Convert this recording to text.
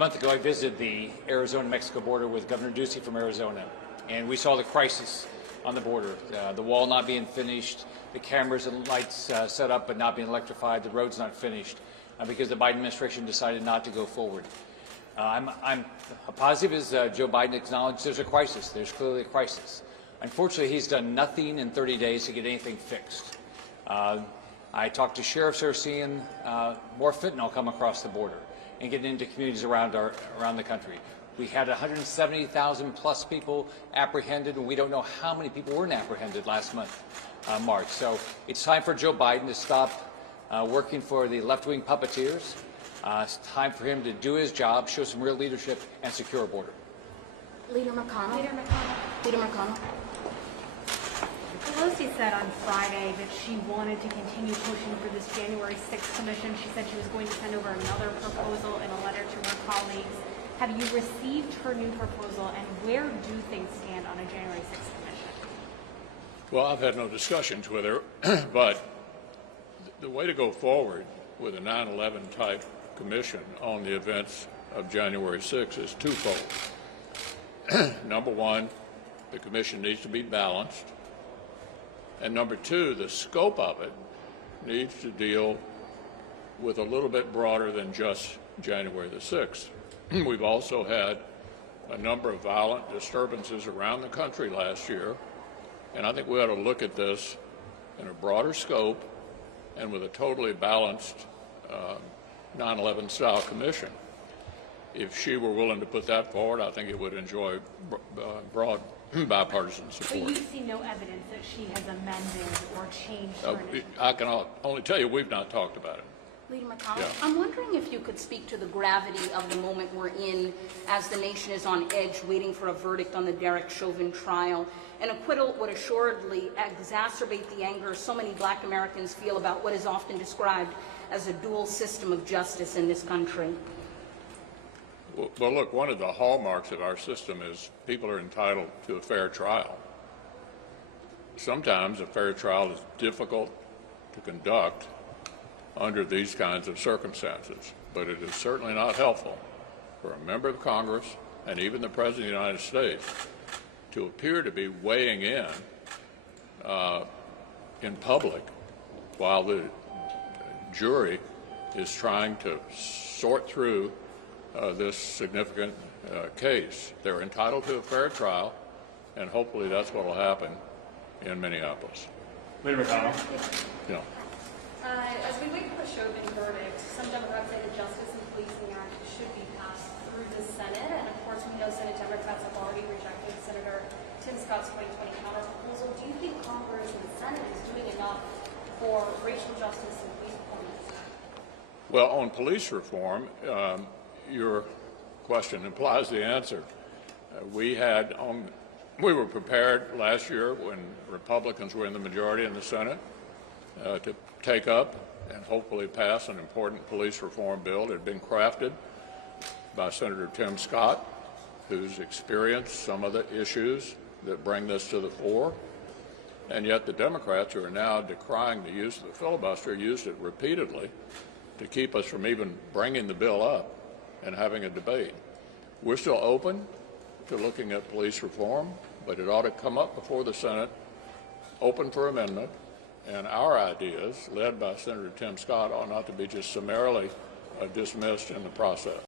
month ago, I visited the Arizona-Mexico border with Governor Ducey from Arizona, and we saw the crisis on the border, the wall not being finished, the cameras and lights set up but not being electrified, the roads not finished, because the Biden administration decided not to go forward. I'm positive, as Joe Biden acknowledged, there's a crisis. There's clearly a crisis. Unfortunately, he's done nothing in 30 days to get anything fixed. I talked to sheriffs who are seeing more fentanyl come across the border and getting into communities around the country. We had 170,000 plus people apprehended, and we don't know how many people weren't apprehended last month, March. So it's time for Joe Biden to stop working for the left-wing puppeteers. It's time for him to do his job, show some real leadership, and secure a border. Leader McConnell. Leader McConnell. Pelosi said on Friday that she wanted to continue pushing for this January 6th commission. She said she was going to send over another proposal in a letter to her colleagues. Have you received her new proposal, and where do things stand on a January 6th commission? Well, I've had no discussions with her, but the way to go forward with a 9/11 type commission on the events of January 6th is twofold. Number one, the commission needs to be balanced. And number two, the scope of it needs to deal with a little bit broader than just January the 6th. We've also had a number of violent disturbances around the country last year, and I think we ought to look at this in a broader scope and with a totally balanced 9/11 style commission. If she were willing to put that forward, I think it would enjoy broad bipartisan support. But you see no evidence that she has amended or changed her initiative. I can only tell you we've not talked about it. Leader McConnell, Yeah. I'm wondering if you could speak to the gravity of the moment we're in as the nation is on edge waiting for a verdict on the Derek Chauvin trial. An acquittal would assuredly exacerbate the anger so many black Americans feel about what is often described as a dual system of justice in this country. Well, look, one of the hallmarks of our system is people are entitled to a fair trial. Sometimes a fair trial is difficult to conduct under these kinds of circumstances, but it is certainly not helpful for a member of Congress and even the President of the United States to appear to be weighing in public while the jury is trying to sort through this significant case. They're entitled to a fair trial, and hopefully that's what will happen in Minneapolis. Leader McConnell. You know, as we wait for a Chauvin verdict, some Democrats say the Justice and Policing Act should be passed through the Senate, and of course we know Senate Democrats have already rejected Senator Tim Scott's 2020 counter proposal. Do you think Congress and the Senate is doing enough for racial justice and police reform in this country? well, on police reform, your question implies the answer. We were prepared last year when Republicans were in the majority in the Senate to take up and hopefully pass an important police reform bill. It had been crafted by Senator Tim Scott, who's experienced some of the issues that bring this to the fore. And yet the Democrats, who are now decrying the use of the filibuster, used it repeatedly to keep us from even bringing the bill up and having a debate. We're still open to looking at police reform, but it ought to come up before the Senate, open for amendment, and our ideas, led by Senator Tim Scott, ought not to be just summarily dismissed in the process.